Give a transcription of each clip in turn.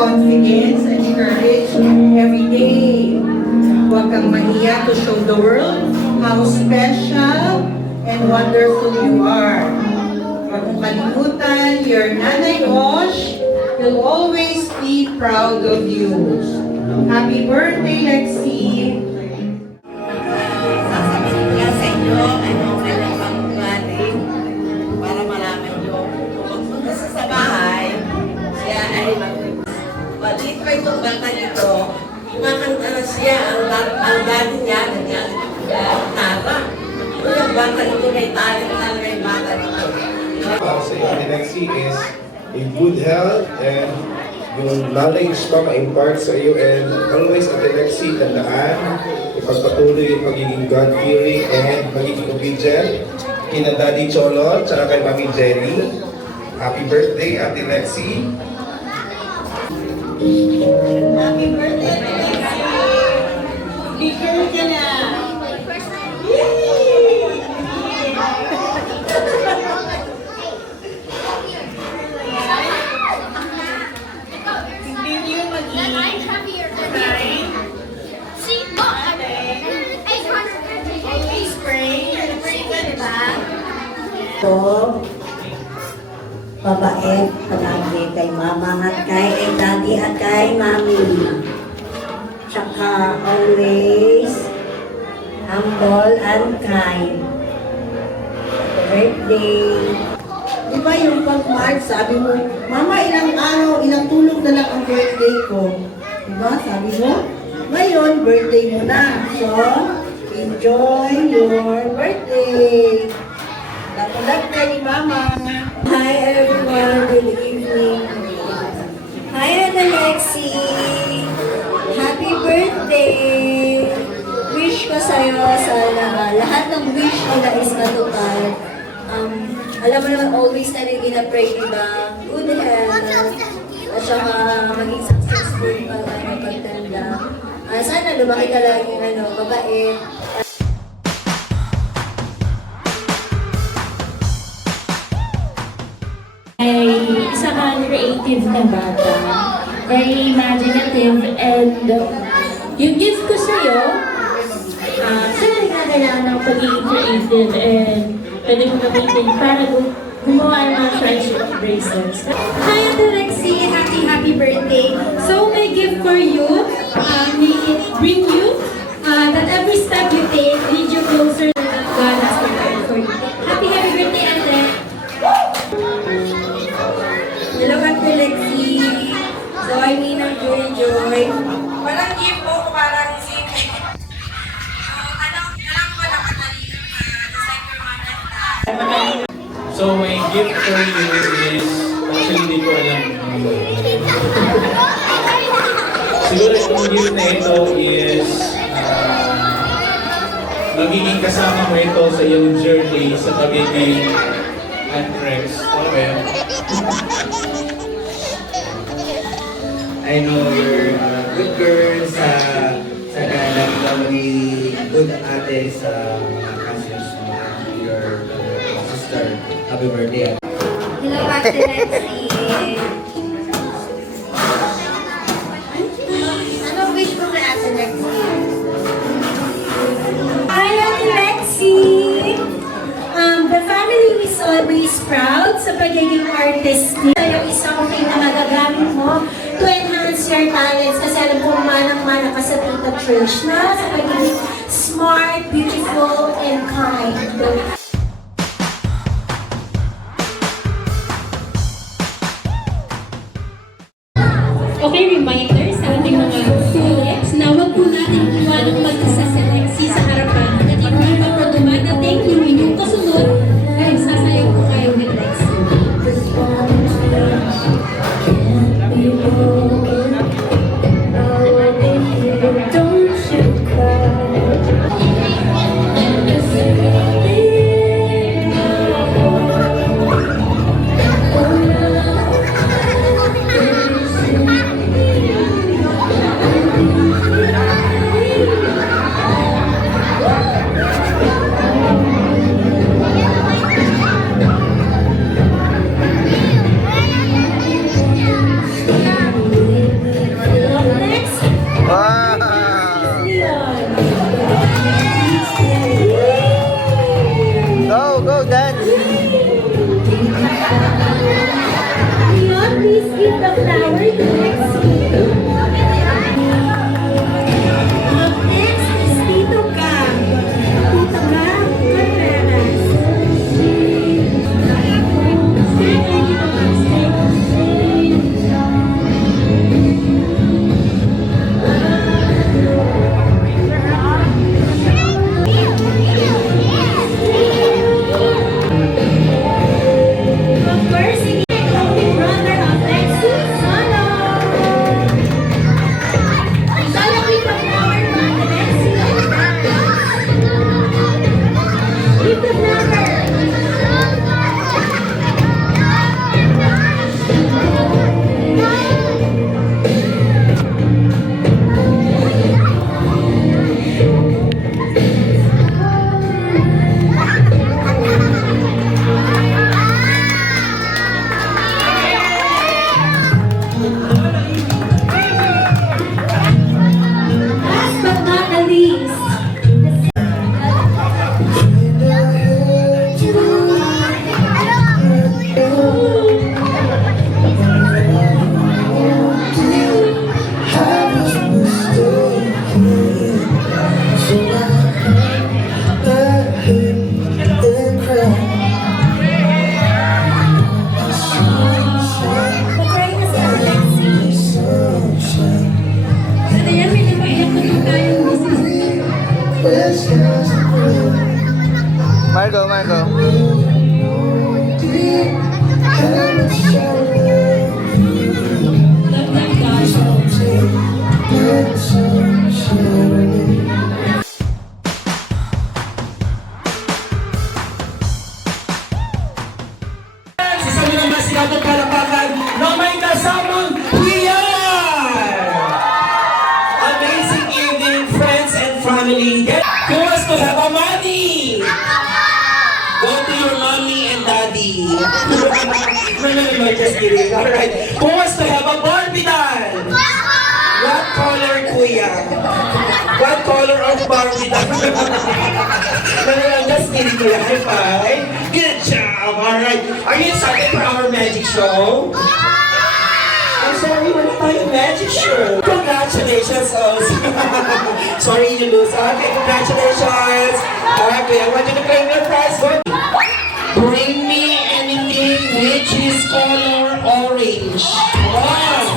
confidence and courage every day. Huwag kang mahiya to show the world how special and wonderful you are. Huwag mong kalimutan, your Nanay Osh will always be proud of you. Happy birthday, Lexi! Sa inyo, meron pang galing para malaman nyo. Kung magpunta sa bahay, siya ay malit pa itong bata nito. Kumakanta na siya, ang dati niya, tara. Yung bata nito may talent talaga yung bata nito. Para sa iyo, Lexi, is a good health and yung knowledge pa ma-impart sa iyo, and always at Lexi, tandaan, ipagpatuloy yung pagiging God-fearing and pagiging obedient kina Daddy Cholo tsaka kay Mami Jerry. Happy birthday, Ate Lexi! Happy birthday, Lexi! Bigger ka na! So, mabait palagi kay mama at kay daddy at kay mami. Tsaka always humble and kind. Birthday. Di ba yung pag-March, sabi mo, Mama, ilang araw, ilang tulog na lang ang birthday ko. Di ba? Sabi mo, ngayon, birthday mo na. So, enjoy your birthday. Lapulag ka ni Mama. Hi everyone, good evening. Hi Ate Lexi. Happy birthday. Wish ko sa'yo sana lahat ng wish nila is matupad. Alam mo naman, always na rin ina-pray nila good health at saka maging successful pa pagtanda. Sana lumaki ka laging mabait. Ay isa kang creative na bata, very imaginative, and yung gift ko sa'yo, saan kailangan ng pagiging creative and pwede mo gamitin para gumawa ng mga friendship bracelets. Hi, Ate Lexi! Happy birthday! So, my gift for you, may it bring you that every step you take leads you closer to what God has prepared for you. Happy birthday, Ate! Hello Ate Lexi. So I mean, ang joy. Parang gift mo, parang isip. Alam ko na kanalino design for mother. So my gift for you is, actually hindi ko alam. Siguro itong gift na ito is magiging kasama mo ito sa iyong journey sa pagiging Andrex. Okay. I know you're a good girl sa nakita mo ni good ate sa mga cousins mo, your sister. Happy birthday. Hello Ate Lexi. Anong wish mo kay Ate Lexi? Hi, Ate Lexi! The family is always proud sa pagiging artist niya. Yung isang thing na magagamit mo to enhance your talents kasi alam kong manang-mana ka sa Tita Trish na sa pagiging smart, beautiful, and kind. Okay, reminder sa ating mga students na wag po natin iwanang mag-isa si Lexi sa harapan. At hindi pa po dumadating yung inyong kasunod ay sasayaw po kayo ni Lexi. no, just kidding. Alright. Who wants to have a Barbie doll? What color, kuya? What color of Barbie doll? I'm just kidding, kuya. High five. Good job. Alright. Are you excited for our magic show? I'm sorry, wala tayong magic show. Congratulations also. Sorry, you lose. Okay, congratulations. Okay, I want you to claim your prize. Bring me anything which is color orange. Wow.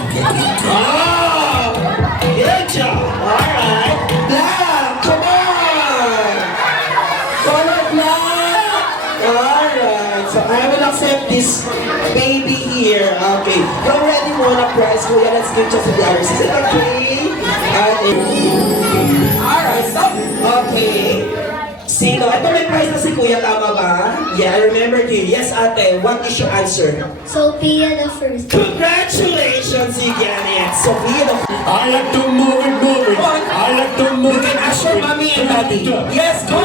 Wow. Good job. Alright. Black, come on. Color black. Alright. So I will accept this baby here. Okay. You already won a prize. Kuya, let's give just the others. Is it okay? Okay. Alright, stop. Okay. Sino? Ito may prize na si Kuya, tama ba? Yeah, I remember you. Yes, ate. What is your answer? Sophia the first. Congratulations, you get it. Sophia the I like to move it. I like to move You can ask your mommy and daddy. Yes, go!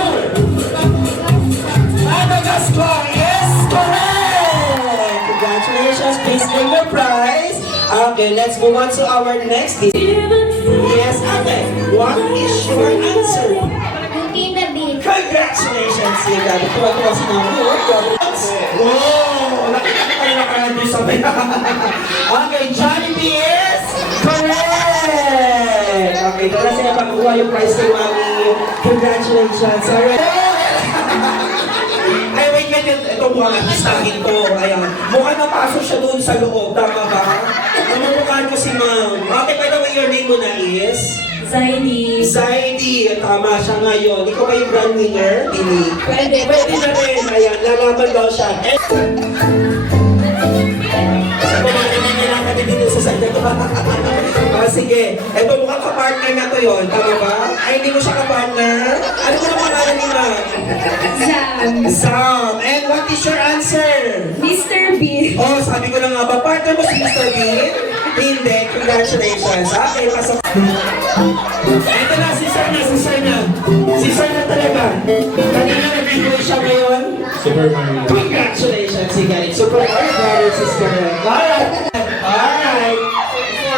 Madagascar, yes, correct! Congratulations, please bring the prize. Okay, let's move on to our next. Yes, ate. What is your answer? Beauty and the Beast. Congratulations, you got it. Tuwa-tuwa si Mami. Wow! Nakita ko kayo nakarado sa may. Okay, Jollibee is correct! Okay, tara sila pagkuha yung prize kay Mami. Congratulations. Alright. Ay, wait, ito mukhang artistahin to. Ayan. Mukhang napasok siya doon sa loob. Tama ba? Namumukhaan ko si Ma'am. Okay, by the way, your name mo na is? Zaidi. Zaidi, tama siya ngayon. Ikaw ba yung grand winner? Dili. Pwede. Pwede na rin. Ayan, lalaban daw siya. Sige. Ito mukhang kapartner na to yun. Tama ba? Ay, hindi mo siya kapartner? Ano mo ang pangalan ni Ma'am? Zam. Sam. And what is your answer? Mr. B. Oh, sabi ko na nga ba, partner mo si Mr. Bean? Hindi. Congratulations. Okay, pasok. Ito na, si Sir na. Si Sir na talaga. Kanina nag-enjoy siya ngayon. Super Mario. Congratulations, si Garrett. Super Mario Brothers is correct. Alright. Alright.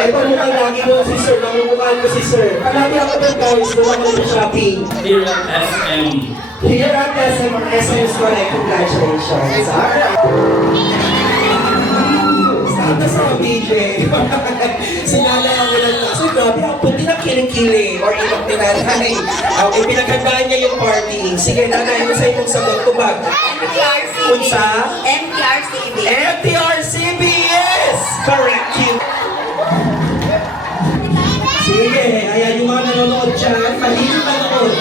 Ito mukhang lagi mo si Sir. Namumukhaan ko si Sir. Palagi ako doon guys. Doon ako sa shopping. Here at SM. Here at SM. SM is correct. Congratulations. Alright. Ito sa DJ. Sinala ang ulan na. So grabe, ang puti na kiling-kili or ibang tinanay. Okay, pinaghandaan niya yung party. Sige, nanay mo sa itong sagot ko ba? MTRCB. Unsa? MTRCB. MTRCB, yes! Correct you. Sige, ayan yung mga nanonood dyan, maligit nanonood.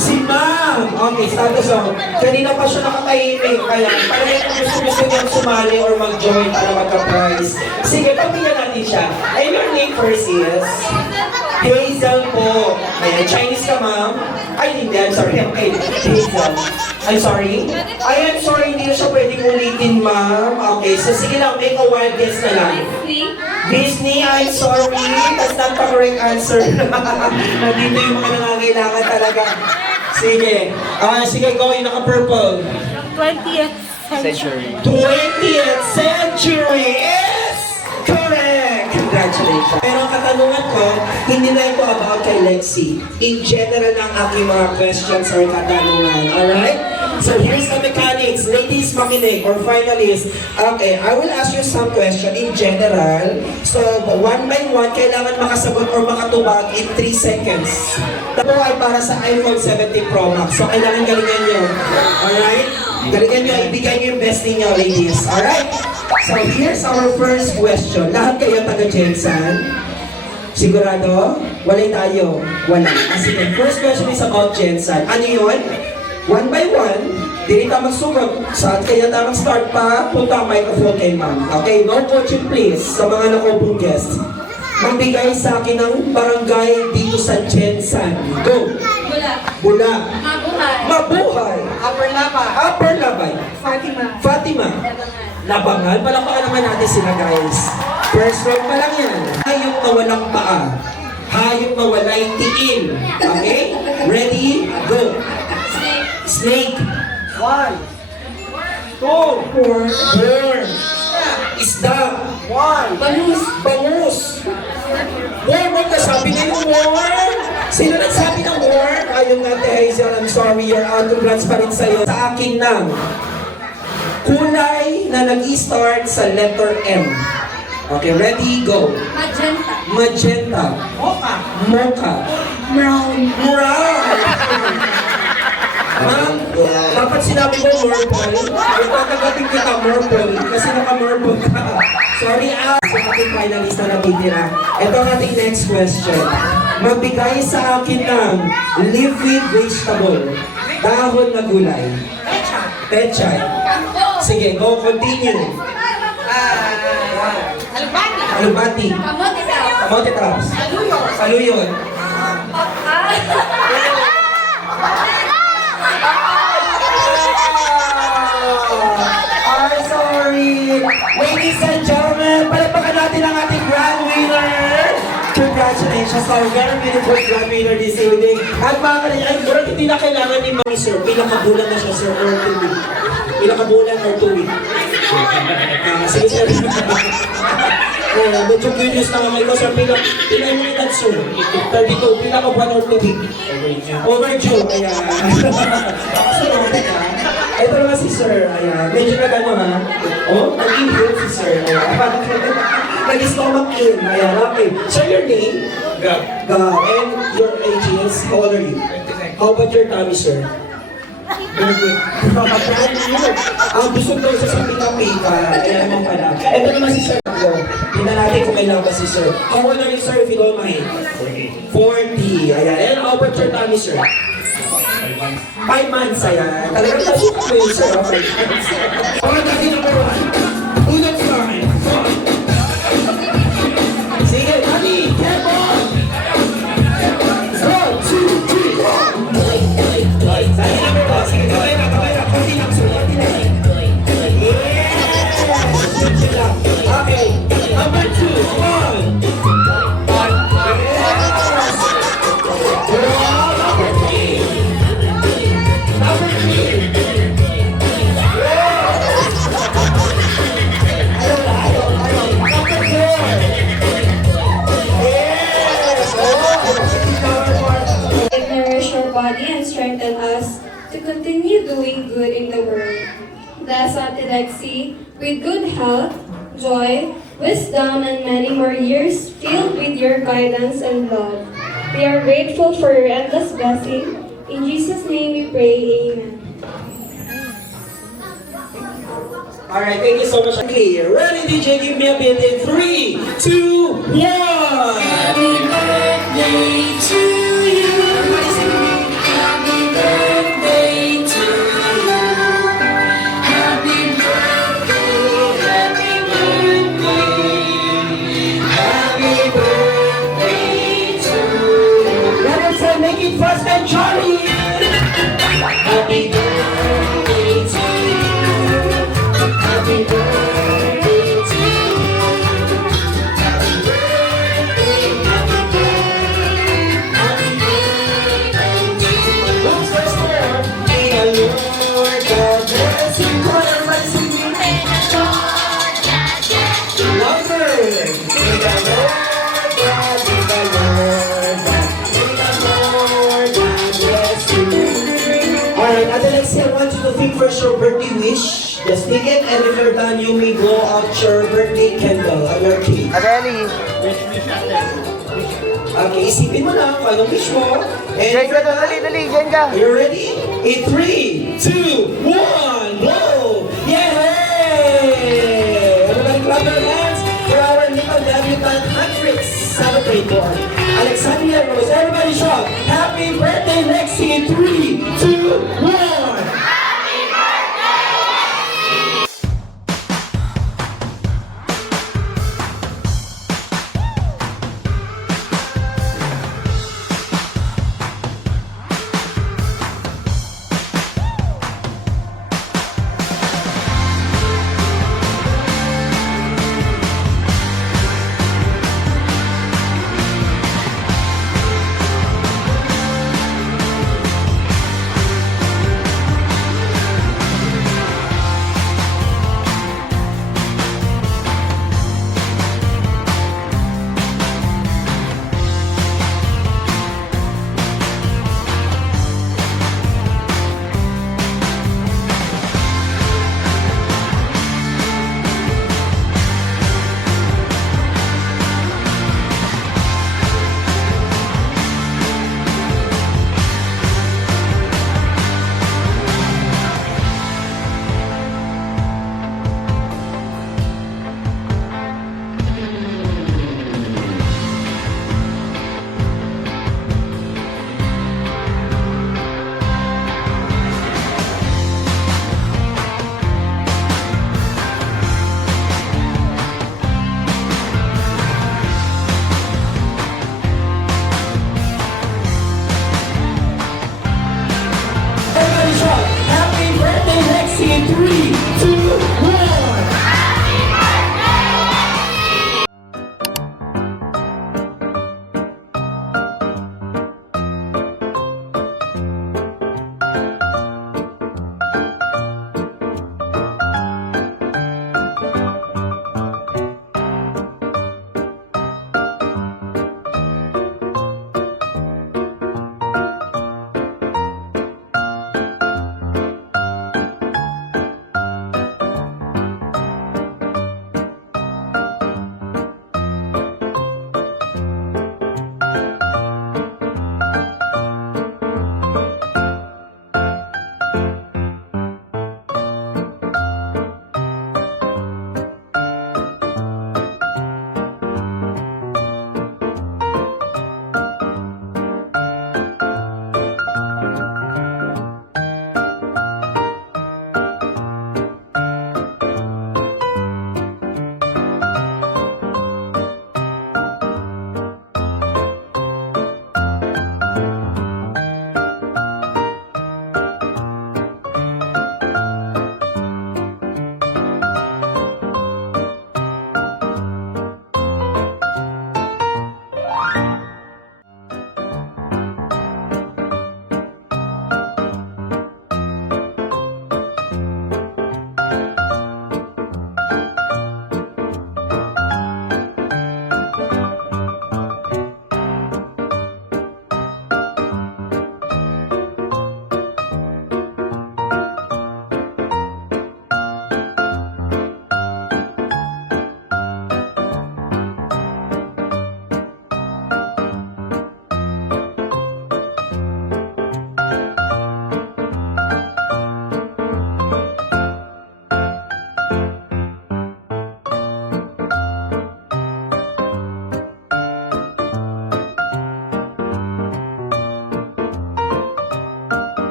Si Ma'am! Okay, status on. Kanina pa siya nakatahimik, kaya parang kung gusto niyang sumali or mag-join para magka-prize. Sige, pamilya natin siya. And your name first is? Hazel po. Ayan, Chinese ka, Ma'am? Ay, hindi. I'm sorry. Okay, Hazel. I'm sorry? I am sorry, hindi na siya pwedeng ulitin, Ma'am. Okay, so sige lang, make a wild guess na lang. Disney, I'm sorry. That's not the correct answer. Nandito yung mga nangangailangan talaga. Sige. Sige, go. Yung naka-purple. 20th century. 20th century is correct! Congratulations! Pero ang katanungan ko, hindi na ito about kay Lexi. In general ang aking mga questions or katanungan. Alright? So here's the mechanics. Ladies, makinig, or finalists. Okay, I will ask you some question in general. So, one by one, kailangan makasagot or makatubag in 3 seconds. Ito ay para sa iPhone 17 Pro Max. So, kailangan galingan nyo. Alright? Galingan nyo, ibigay nyo yung best ninyo, ladies. Alright? So, here's our first question. Lahat kayo taga-Jensen? Sigurado? Walay tayo. Wala. Sige, first question is about Jensen. Ano yun? One by one, dili ka magsugat. Saan kaya tamang start pa? Punta ang microphone kay ma'am. Okay, no coaching please sa mga nakupong guests. Magbigay sa akin ng barangay dito sa Jensen. Go! Bula. Bula. Mabuhay. Mabuhay. Upper Lapa. Upper Labay. Fatima. Fatima. Labangan. Palakpakan naman natin sila guys. First round pa lang yan. Hayop na walang paa. Hayop na walay tiil. Okay? Ready? Go! Snake. 1, 2, 4. Isda. Bangus. Bangus. More ka sabi niyo more. Sino nagsabi ng more? Ayun nga, Hazel, I'm sorry, you're out. Congrats pa rin sa'yo. Sa akin ng kulay na nag-i-start sa letter M. Okay, ready, go. Magenta. Magenta. Mocha. Mocha. Brown. Brown. Ma'am, dapat sinabi mo purple. Ipagkagating kita purple kasi naka-purple ka. Sorry sa ating finalist na natitira. Ito ang ating next question. Magbigay sa akin ng leafy vegetable. Dahon na gulay. Pechay. Sige, go, continue. Albani. Alubati. Kamote daw. Kamote traps. Saluyot. Saluyot. I'm sorry. Ladies and gentlemen, palagpakan natin ang ating grand winner. Congratulations to our very beautiful grand winner this evening. At mga kanina, ay, hindi na kailangan ni Mami Sir. Pinakabulan na siya, Sir, or 2 weeks. Pinakabulan or 2 weeks. Sige, Sir. Medyo curious na mamay ko, Sir. Pinay mo edad, Sir. 32, pinakabulan or 2 weeks. Overdue. Kaya, ito naman si Sir, ayan. Medyo nagano ha. Oh, nag-inhale si Sir. Ayan. Nag-stomach-in. Ayan, okay. So your name? Gab. And your age is? How old are you? How about your tummy, Sir? Very good. Ang busog daw siya sa pinapika. Ayan naman pala. Ito naman si Sir. Tingnan natin kung may labas si Sir. How old are you, Sir, if you don't mind? 40. Ayan. And how about your tummy, Sir? 5 months, ayan. Talagang nasukat mo yun, Sir. 5 months. Alright, natin number 1. Unang sign. Sige, Dani, tempo! 1, 2, 3, 1. Dani, number 1. Sige, kamay na. Kunti lang, Sir. Kunti lang. Yeah! Okay. Number 2, 1. Nourish our body and strengthen us to continue doing good in the world. Bless Ate Lexi with good health, joy, wisdom, and many more years filled with your guidance and love. We are grateful for your endless blessing. In Jesus' name we pray, Amen. Alright, thank you so much. Okay, ready, DJ? Give me a beat in 3, 2, 1. Happy birthday to you. Everybody sing with me. Happy birthday to you. Happy birthday, happy birthday. Happy birthday to you. Let us say, make it fast and jolly. Happy birthday to you. Happy birthday to you. Happy birthday, happy birthday, happy birthday to you. Who's first there? May the Lord God bless you. Come on, everybody sing with me. May the Lord God bless you. Louder. May the Lord God, may the Lord God, may the Lord God bless you. Alright, Ate Lexi, I want you to think first your birthday wish. Just take it, and if you're done, you may blow out your birthday candle on your cake. Adeli, Okay, isipin mo lang kung anong wish mo. And Jen ka doon, dali, Jen ka. are you ready? In 3, 2, 1, blow! Yay! Everybody clap your hands for our little debutante Matrix celebrator, Alexandria Rose. Everybody shout, Happy birthday, Lexi! 3, 2, 1.